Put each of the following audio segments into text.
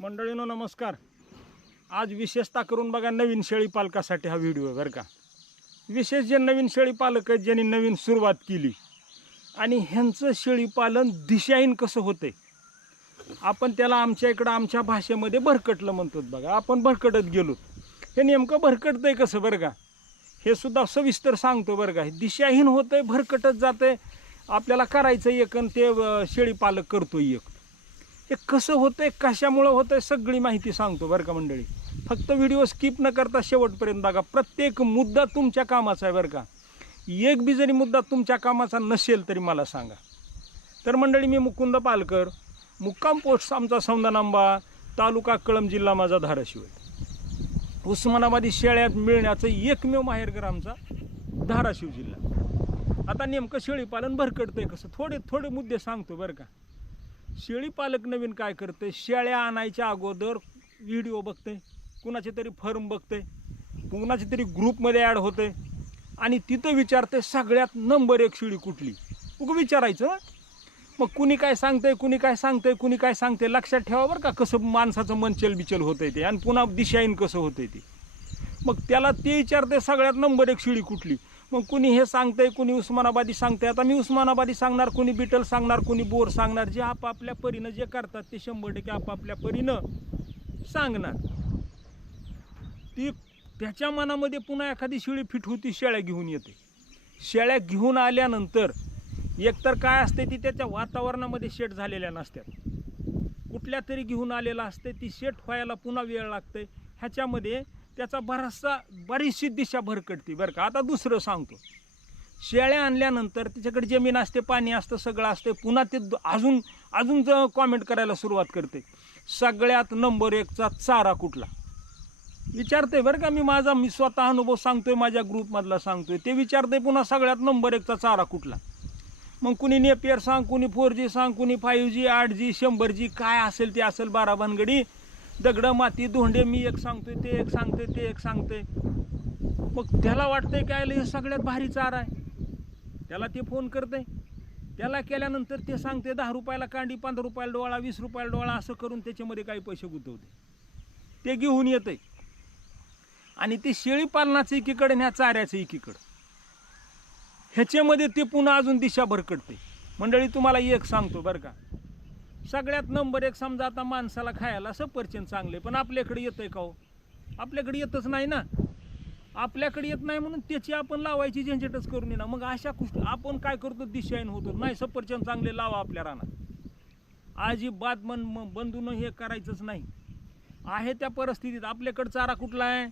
मंडळीनो नमस्कार. आज विशेषतः करून बघा नवीन शेळी पालकासाठी हा व्हिडिओ आहे बरं का. विशेष जे नवीन शेळी पालक आहेत ज्यांनी नवीन सुरुवात केली. आणि ह्यांचं शेळीपालन दिशाहीन कसं होतंय? आपण त्याला आमच्या इकडं आमच्या भाषेमध्ये भरकटलं म्हणतो बघा. आपण भरकटत गेलो. हे नेमकं भरकटतंय कसं बरं का? हे सुद्धा सविस्तर सांगतो बरं का. दिशाहीन दिशाहीन होतंय भरकटत जातंय. आपल्याला करायचं एक आणि ते अं, शेळीपालक करतोय एक. हे कसं होतं आहे कशामुळं होतंय सगळी माहिती सांगतो बरं का मंडळी. फक्त व्हिडिओ स्किप न करता शेवटपर्यंत बघा प्रत्येक मुद्दा तुमच्या कामाचा आहे बरं का. एक बी जरी मुद्दा तुमच्या कामाचा नसेल तरी मला सांगा. तर मंडळी मी मुकुंद पालकर मुक्काम पोस्ट आमचा सौंदानांबा तालुका कळम जिल्हा माझा धाराशिव आहे. उस्मानाबादी शेळ्यात मिळण्याचं एकमेव माहेरघर आमचा धाराशिव जिल्हा. आता नेमकं शेळीपालन भरकडतंय कसं? थोडे थोडे मुद्दे सांगतो बरं का. शेळी पालक नवीन काय करते शेळ्या आणायच्या अगोदर व्हिडिओ बघते कुणाचे तरी फर्म बघते कुणाचे तरी ग्रुपमध्ये ॲड होते आणि तिथं विचारते सगळ्यात नंबर एक शेळी कुठली? उगं विचारायचं मग कुणी काय सांगतंय कुणी काय सांगतंय कुणी काय सांगते लक्षात ठेवा बरं का कसं माणसाचं मन चलबिचल होतंय ते. आणि पुन्हा दिशाईन कसं होतंय ते. मग त्याला ते विचारते सगळ्यात नंबर एक शिळी कुठली? मग कुणी हे सांगतंय कुणी उस्मानाबादी सांगतंय. आता मी उस्मानाबादी सांगणार कुणी बिटल सांगणार कुणी बोर सांगणार जे आपापल्या परीनं जे करतात ते शंभर टक्के आपापल्या परीनं सांगणार. ती त्याच्या मनामध्ये पुन्हा एखादी शिळी फिट होती शेळ्या घेऊन येते. शेळ्या घेऊन आल्यानंतर एकतर काय असते ती त्याच्या वातावरणामध्ये शेट झालेल्या नसतात कुठल्या तरी घेऊन आलेला असते ती शेट व्हायला पुन्हा वेळ लागते ह्याच्यामध्ये त्याचा बराचसा बरीचशी दिशा भरकटते बरं का. आता दुसरं सांगतो. शेळ्या आणल्यानंतर तिच्याकडे जमीन असते पाणी असतं सगळं असते. पुन्हा ते अजून अजून अजून कॉमेंट करायला सुरुवात करते. सगळ्यात नंबर एकचा चारा कुठला? विचारते बरं का मी माझा मी स्वतः अनुभव सांगतोय माझ्या ग्रुपमधला सांगतोय. ते विचारते पुन्हा सगळ्यात नंबर एकचा चारा कुठला? मग कुणी नेपियर सांग कुणी फोर जी सांग कुणी फाईव्ह जी आठ जी शंभर जी काय असेल ते असेल बारा भानगडी. दगडं माती धोंडे मी एक सांगतोय ते एक सांगते ते एक सांगते मग त्याला वाटतंय काय हे सगळ्यात भारी चारा आहे. त्याला ते फोन करते त्याला केल्यानंतर ते सांगते दहा रुपयाला कांडी पंधरा रुपयाला डोळा वीस रुपयाला डोळा असं करून त्याच्यामध्ये काही पैसे गुंतवते ते घेऊन येते आणि ते शेळी पालनाचं एकीकडे आणि ह्या चाऱ्याचं एकीकडं. ह्याच्यामध्ये ते पुन्हा अजून दिशा भरकटते मंडळी तुम्हाला एक सांगतो बरं का. सगळ्यात नंबर एक समजा आता माणसाला खायला सफरचंद चांगले पण आपल्याकडे आहे का हो? आपल्याकडे येतच नाही ना. आपल्याकडे येत नाही म्हणून त्याची आपण लावायची झंझटच करून येणार. मग अशा गोष्टी आपण काय करतो? दिशाहीन होतो. नाही सफरचंद चांगले लावा आपल्या रानात. अजिबात मन म- बंधून हे करायचंच नाही. आहे त्या परिस्थितीत. आपल्याकडं चारा कुठला आहे?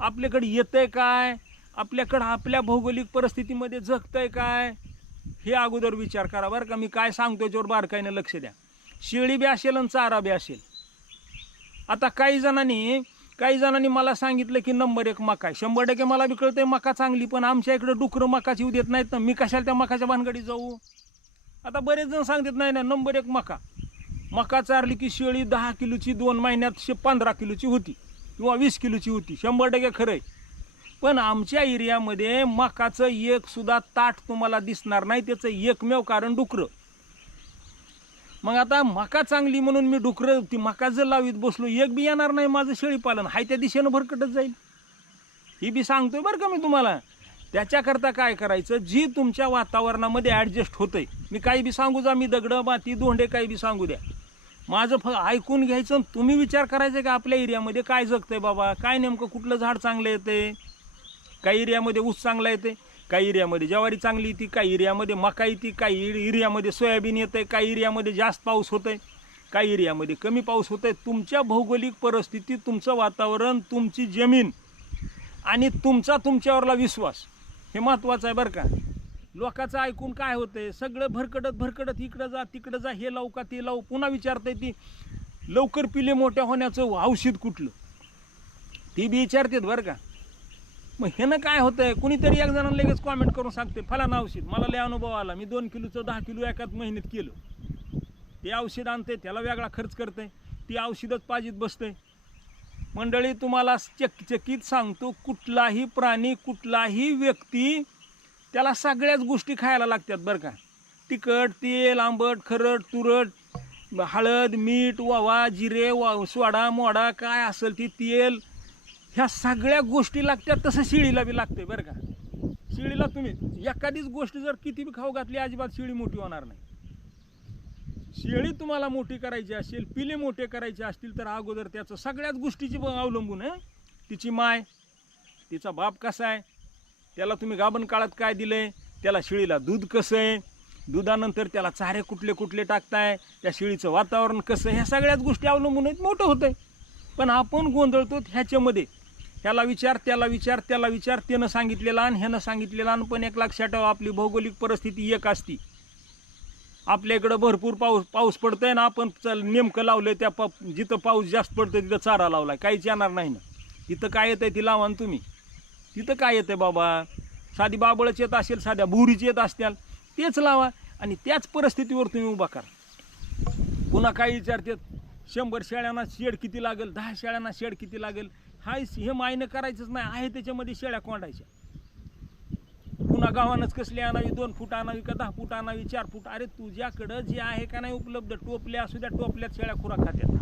आपल्याकडे आहे काय? आपल्याकडं आपल्या भौगोलिक परिस्थितीमध्ये जगतं आहे काय? हे अगोदर विचार करा बरं का. मी काय सांगतो याच्यावर बारकाईनं लक्ष द्या. शेळी बी असेल आणि चारा बी असेल. आता काही जणांनी काही जणांनी मला सांगितलं की नंबर एक मका आहे. शंभर टक्के मला बी कळतंय मका चांगली पण आमच्या इकडे डुकरं मकाची येऊ देत नाहीत ना. मी कशाला त्या मकाच्या भानगडीत जाऊ? आता बरेच जण सांगतात नाही ना नंबर एक मका. मका चारली की शेळी दहा किलोची दोन महिन्यात शे पंधरा किलोची होती किंवा वीस किलोची होती. शंभर टक्के खरं आहे. पण आमच्या एरियामध्ये मकाचं एकसुद्धा ताट तुम्हाला दिसणार नाही. त्याचं एकमेव कारण डुकरं. मग आता मका चांगली म्हणून मी डुकरं ती मका जर लावीत बसलो एक बी येणार नाही माझं शेळीपालन. हाय त्या दिशेनं भरकटत जाईल. ही बी सांगतोय बरं का मी तुम्हाला. त्याच्याकरता काय करायचं? जी तुमच्या वातावरणामध्ये ॲडजस्ट होतंय मी काही बी सांगू जा मी दगडं माती दोंडे काही बी सांगू द्या. माझं फ ऐकून घ्यायचं आणि तुम्ही विचार करायचा का आपल्या एरियामध्ये काय जगतंय बाबा? काय नेमकं कुठलं झाड चांगलं येते काही एरियामध्ये ऊस चांगला येते काही एरियामध्ये ज्वारी चांगली येते काही एरियामध्ये मका येते काही एरियामध्ये सोयाबीन येते काही एरियामध्ये जास्त पाऊस होतोय काही एरियामध्ये कमी पाऊस होतोय. तुमच्या भौगोलिक परिस्थिती तुमचं वातावरण तुमची जमीन आणि तुमचा तुमच्यावरला विश्वास हे महत्त्वाचं आहे बरं का. लोकाचं ऐकून काय होतंय? सगळं भरकडत भरकडत इकडं जा तिकडं जा हे लावू का ते लावू पुन्हा विचारते ती. लवकर पिले मोठ्या होण्याचं औषध कुठलं? ती बी विचारतात बरं का. मग ह्यानं काय होतंय? कुणीतरी एक जणांना लगेच कॉमेंट करून सांगते फलाना औषध. मला लय अनुभव आला. मी दोन किलोचं दहा किलो एकाच महिन्यात केलं. ते औषध आणते त्याला वेगळा खर्च करते ती औषधच पाजीत बसते मंडळी तुम्हाला चकचकीत सांगतो कुठलाही प्राणी कुठलाही व्यक्ती त्याला सगळ्याच गोष्टी खायला लागतात बरं का. तिखट तेल आंबट खरट तुरट हळद मीठ वावा जिरे वा सोडा मोडा काय असेल ती तेल ह्या सगळ्या गोष्टी लागतात तसं शिळीला बी लागतंय बरं का. शिळीला तुम्ही एखादीच गोष्ट जर किती बी खाऊ घातली अजिबात शिळी मोठी होणार नाही. शेळी तुम्हाला मोठी करायची असेल पिले मोठे करायचे असतील तर अगोदर त्याचं सगळ्याच गोष्टीची अवलंबून आहे. तिची माय तिचा बाप कसा आहे त्याला तुम्ही गाभण काळात काय दिलंय त्याला शेळीला दूध कसं आहे दुधानंतर त्याला चारे कुठले कुठले टाकताय त्या शेळीचं वातावरण कसं ह्या सगळ्याच गोष्टी अवलंबून आहेत मोठं होतंय. पण आपण गोंधळतो ह्याच्यामध्ये. ह्याला विचार त्याला विचार त्याला विचार त्यानं सांगितलेला आणि ह्यानं सांगितलेला आणि पण एक लक्षात ठेवा आपली भौगोलिक परिस्थिती एक असती. आपल्या इकडं भरपूर पाऊस पाऊस पडतोय ना आपण चल नेमकं लावलंय त्या पा जिथं पाऊस जास्त पडतोय तिथं चारा लावलाय. काहीच येणार नाही ना. तिथं काय येतंय ती लावा ना तुम्ही. तिथं काय येतंय बाबा? साधी बाबळच येत असेल साध्या बुरीची येत असत्याल. तेच लावा आणि त्याच परिस्थितीवर तुम्ही उभा करा. पुन्हा काय विचारतात शंभर शेळ्यांना शेड किती लागेल दहा शेळ्यांना शेड किती लागेल? हाय हे मायनं करायचंच नाही आहे त्याच्यामध्ये शेळ्या कोंडायच्या. पुन्हा गावानंच कसली आणावी दोन फूट आणावी का दहा फूट आणावी चार फूट? अरे तुझ्याकडं जे आहे का नाही उपलब्ध टोपल्या असू द्या टोपल्यात शेळ्या खुरा खात्यात.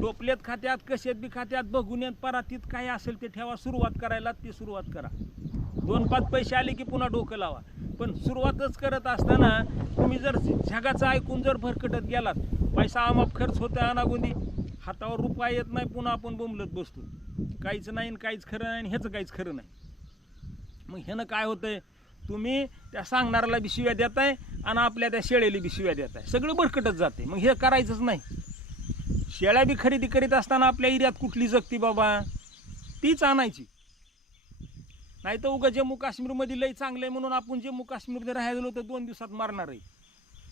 टोपल्यात खात्यात कशात बी खात्यात बघून येत परातीत काय असेल ते ठेवा सुरुवात करायला ती सुरुवात करा. दोन पाच पैसे आले की पुन्हा डोकं लावा. पण सुरुवातच करत असताना तुम्ही जर जगाचं ऐकून जर भरकटत गेलात पैसा आमाप खर्च होता अनागोंदी. हातावर रुपया येत नाही पुन्हा आपण बोंबलत बसतो. काहीच नाही आणि काहीच खरं नाही ह्याचं काहीच खरं नाही. मग ह्यानं काय होतंय? तुम्ही त्या सांगणाऱ्याला बी शिव्या देताय आणि आपल्या त्या शेळ्याला बी शिव्या देताय. सगळं भरकटत जाते मग हे करायचंच नाही. शेळ्या बी खरेदी करीत असताना आपल्या एरियात कुठली जगती बाबा? तीच आणायची. नाही तर उगा जम्मू काश्मीरमध्ये लई चांगलं आहे म्हणून आपण जम्मू काश्मीरमध्ये राहायला गेलो तर दोन दिवसात मारणार आहे.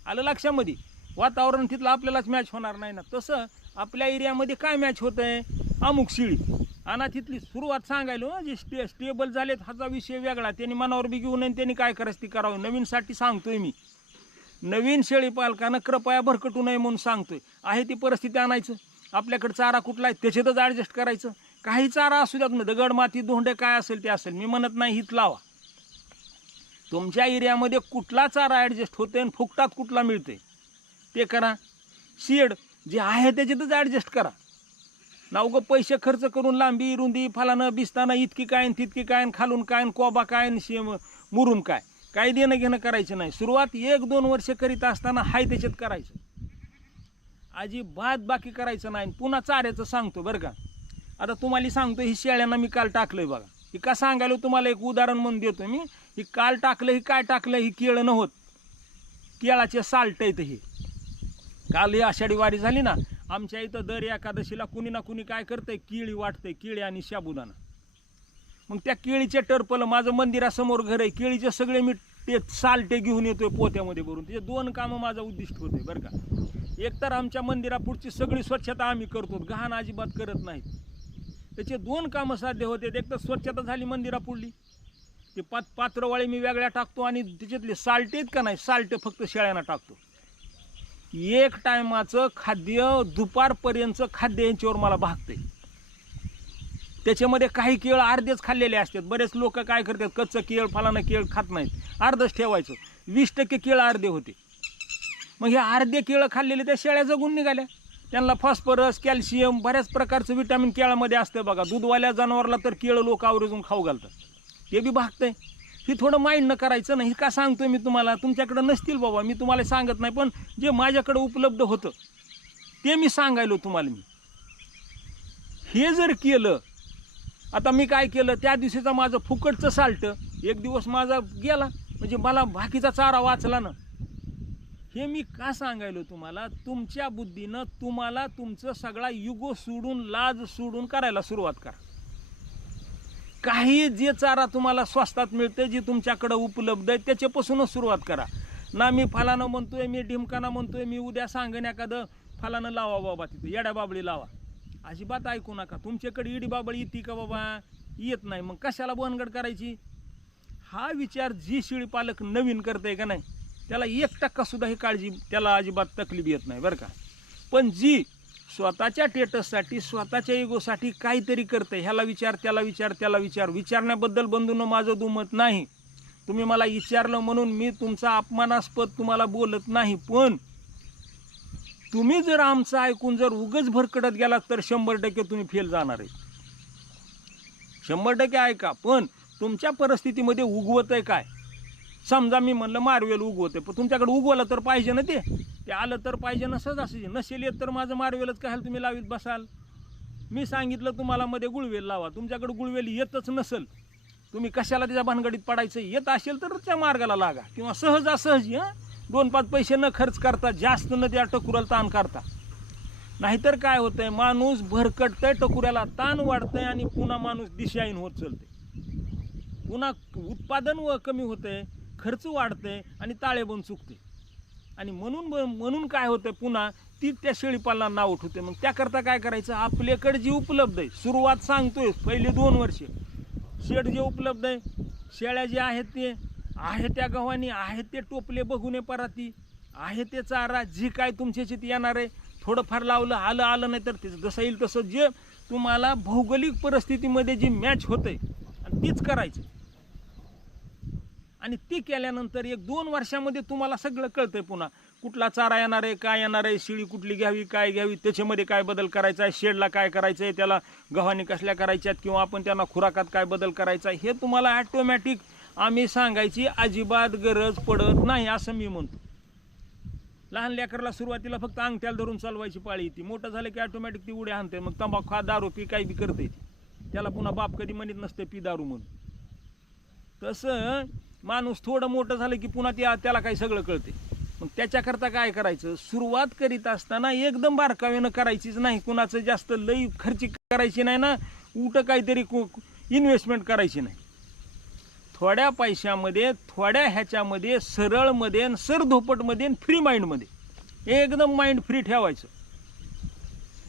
आलं लक्षामध्ये? वातावरण तिथलं आपल्यालाच मॅच होणार नाही ना. तसं आपल्या एरियामध्ये काय मॅच होतं आहे अमुक शिळी. आणि तिथली सुरुवात सांगायलो जे स्टे स्टेबल झालेत हाचा विषय वेगळा. त्यांनी मनावर बी घेऊन आणि त्यांनी काय करायचं ती करावं. नवीनसाठी सांगतोय मी. नवीन शेळी पालकानं कृपया भरकटू नये म्हणून सांगतोय. आहे ती परिस्थिती आणायचं. आपल्याकडे चारा कुठला आहे त्याच्यातच ॲडजस्ट करायचं. काही चारा असू द्या तुम्ही दगड माती धोंडे काय असेल ते असेल. मी म्हणत नाही हित लावा. तुमच्या एरियामध्ये कुठला चारा ॲडजस्ट होते आणि फुकटात कुठला मिळते ते करा. शेड जे आहे त्याच्यातच ॲडजस्ट करा. ना उगं पैसे खर्च करून लांबी रुंदी फलानं बिस्तानं इतकी काय तितकी काय खालून काय कोबा काय आणि शे मुरुम काय? काय देणं घेणं करायचं नाही. सुरुवात एक दोन वर्ष करीत असताना हाय त्याच्यात करायचं. अजिबात बाकी करायचं नाही. पुन्हा चाऱ्याचं सांगतो बरं का. आता तुम्हाला सांगतो ही शेळ्यांना मी काल टाकलंय बघा. ही का सांगायला तुम्हाला एक उदाहरण म्हणून देतो मी. ही काल टाकलं ही काय टाकलं ही केळं नव्हत. केळाचे साल्ट आहेत हे. काल ही आषाढी वारी झाली ना आमच्या इथं दर एकादशीला कुणी ना कुणी काय करतंय केळी वाटतंय केळी आणि शाबुदाना मग त्या केळीच्या टर्पलं माझं मंदिरासमोर घर आहे केळीचे सगळे मी ते सालटे घेऊन येतोय पोत्यामध्ये भरून. त्याचे दोन कामं माझं उद्दिष्ट होते बरं का. एकतर आमच्या मंदिरापुढची सगळी स्वच्छता आम्ही करतो घाण अजिबात करत नाही त्याचे दोन कामं साध्य होते एक तर स्वच्छता झाली मंदिरापुढली. ते पात पात्रवाळी मी वेगळ्या टाकतो आणि त्याच्यातले साल्टे आहेत का नाही साल्टे फक्त शेळ्यांना टाकतो. एक टायमाचं खाद्य दुपारपर्यंतचं खाद्य यांच्यावर मला भागते त्याच्यामध्ये काही केळ अर्धेच खाल्लेले असतात. बरेच लोक काय करतात कच्चं केळ फलानं केळ खात नाहीत. अर्धच ठेवायचं. वीस टक्के केळ अर्धे होते. मग हे अर्धे केळं खाल्लेले त्या शेळ्या जगून निघाल्या. त्यांना फॉस्फरस कॅल्शियम बऱ्याच प्रकारचं विटॅमिन केळामध्ये असतं बघा. दूधवाल्या जनावरला तर केळं लोक आवर्जून खाऊ घालतात. ते बी भागतंय. हे थोडं माइंड न करायचं नाही. का सांगतोय मी तुम्हाला? तुमच्याकडं नसतील बाबा मी तुम्हाला सांगत नाही पण जे माझ्याकडं उपलब्ध होतं ते मी सांगायलो तुम्हाला मी. हे जर केलं आता मी काय केलं त्या दिवशीचा माझं फुकटचं साल्ट एक दिवस माझा गेला म्हणजे मला बाकीचा चारा वाचला ना. हे मी का सांगायलो तुम्हाला? तुमच्या बुद्धीनं तुम्हाला तुमचं सगळा युगो सोडून लाज सोडून करायला सुरुवात करा. काही जे चारा तुम्हाला स्वस्तात मिळते जे तुमच्याकडं उपलब्ध आहे त्याच्यापासूनच सुरुवात करा. ना मी फलानं म्हणतोय मी ढिमकाना म्हणतोय मी उद्या सांगेन एखादं फलानं लावा बाबा तिथं येड्या बाबळी लावा. अजिबात ऐकू नका. तुमच्याकडे इडी बाबळी येते का बाबा? येत नाही. मग कशाला बनगड करायची? हा विचार जी शिळी पालक नवीन करते का नाही त्याला एक टक्कासुद्धा ही काळजी त्याला अजिबात तकलीफ येत नाही बरं का? पण जी स्वतःच्या टेटससाठी स्वतःच्या इगोसाठी काहीतरी करते ह्याला विचार त्याला विचार त्याला विचार. विचारण्याबद्दल बंधून माझं दुमत नाही. तुम्ही मला विचारलं म्हणून मी तुमचा अपमानास्पद तुम्हाला बोलत नाही पण तुम्ही जर आमचं ऐकून जर उगच भरकडत गेलात तर शंभर टक्के तुम्ही फेल जाणार आहे. शंभर टक्के ऐका पण तुमच्या परिस्थितीमध्ये उगवत आहे काय? समजा मी म्हणलं मारवेल उगवते पण तुमच्याकडे उगवलं तर पाहिजे ना ते? ते आलं तर पाहिजे ना असं. नसेल येत तर माझं मारवेलच काय तुम्ही लावीत बसाल. मी सांगितलं तुम्हाला मध्ये गुळवेल लावा. तुमच्याकडे गुळवेल येतच नसेल. तुम्ही कशाला त्याच्या भानगडीत पडायचं? येत असेल तर त्या मार्गाला लागा. किंवा सहजासहजी हां? दोन पाच पैसे न खर्च करता जास्त न त्या टकुराला ताण करता. नाहीतर काय होतंय? माणूस भरकटतंय टकुऱ्याला ताण वाढतंय आणि पुन्हा माणूस दिशाहीन होत चालते पुन्हा उत्पादन व कमी होतंय. खर्च वाढते आणि ताळेबंद चुकते आणि म्हणून म्हणून काय होतं पुन्हा ती त्या शेळीपालना नाव उठवते मग त्याकरता काय करायचं? आपल्याकडे जी उपलब्ध आहे सुरुवात सांगतोय पहिले दोन वर्षे. शेड जे उपलब्ध आहे शेळ्या जे आहेत ते आहे त्या गव्हाणी आहे ते टोपले बघून पराती आहे ते चारा जी काय तुमच्या शेती येणार आहे थोडंफार लावलं आलं आलं नाही तर ते जसं येईल तसं जे तुम्हाला भौगोलिक परिस्थितीमध्ये जी मॅच होते आणि तीच करायचं. आणि ती केल्यानंतर एक दोन वर्षामध्ये तुम्हाला सगळं कळतंय पुन्हा. कुठला चारा येणार आहे काय येणार आहे शिळी कुठली घ्यावी काय घ्यावी त्याच्यामध्ये काय बदल करायचा आहे शेडला काय करायचं आहे त्याला गव्हाणी कसल्या करायच्यात किंवा आपण त्यांना खुराकात काय बदल करायचा आहे हे तुम्हाला ॲटोमॅटिक आम्ही सांगायची अजिबात गरज पडत नाही असं मी म्हणतो. लहान लेकरला सुरुवातीला फक्त अंगठ्याला धरून चालवायची पाळी येते. मोठं झालं की ऑटोमॅटिक ती उड्या आणते मग तंबाखू खा दारू पी काही बी करते त्याला पुन्हा बाप कधी म्हणत नसते पी दारू म्हणून. तसं माणूस थोडं मोठं झालं की पुन्हा त्या त्याला काही सगळं कळते. मग त्याच्याकरता काय करायचं? सुरुवात करीत असताना एकदम बारकाव्यानं करायचीच नाही. कुणाचं जास्त लई खर्च करायची नाही ना. उठ काहीतरी इन्व्हेस्टमेंट करायची नाही. थोड्या पैशामध्ये थोड्या ह्याच्यामध्ये सरळमध्ये सरधोपटमध्ये फ्री माइंडमध्ये एकदम माइंड फ्री ठेवायचं.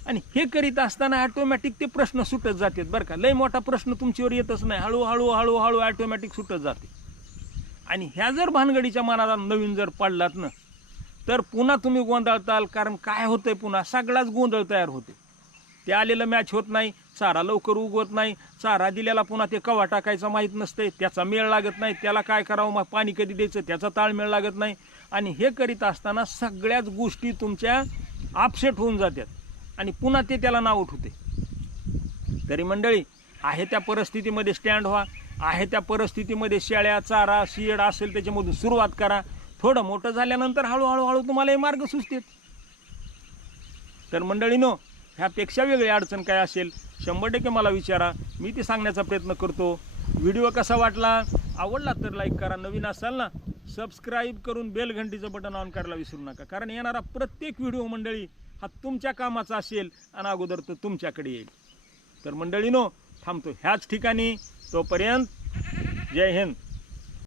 आणि हे करीत असताना ॲटोमॅटिक ते प्रश्न सुटत जातात बरं का. लय मोठा प्रश्न तुमच्यावर येतच नाही. हळूहळू हळूहळू ॲटोमॅटिक सुटत जाते. आणि ह्या जर भानगडीच्या मनाला नवीन जर पडलात ना तर पुन्हा तुम्ही गोंधळताल कारण काय होतंय पुन्हा? सगळाच गोंधळ तयार होते ते आलेलं मॅच होत नाही चारा लवकर उगवत नाही चारा दिलेला पुन्हा ते कवा टाकायचा माहीत नसते त्याचा मेळ लागत नाही त्याला काय करावं मग पाणी कधी द्यायचं त्याचा ताळमेळ लागत नाही. आणि हे करीत असताना सगळ्याच गोष्टी तुमच्या अपसेट होऊन जातात. आणि पुन्हा ते त्याला नाव उठवते तरी मंडळी आहे त्या परिस्थितीमध्ये स्टँड व्हा. आहे त्या परिस्थितीमध्ये शेळ्या चारा शिड असेल त्याच्यामधून सुरुवात करा. थोडं मोठं झाल्यानंतर हळूहळू हळू तुम्हाला हे मार्ग सुचतील. तर मंडळीनो ह्यापेक्षा वेगळी अडचण काय असेल शंभर टक्के मला विचारा. मी ती सांगण्याचा प्रयत्न करतो. व्हिडिओ कसा वाटला आवडला तर लाईक करा. नवीन असाल ना सबस्क्राईब करून बेल घंटीचं बटन ऑन करायला विसरू नका. कारण येणारा प्रत्येक व्हिडिओ मंडळी हा तुमच्या कामाचा असेल आणि अगोदर तो तुमच्याकडे येईल. तर मंडळीनो थांबतो. ह्याच ठिकाणी तोपर्यंत जय हिंद.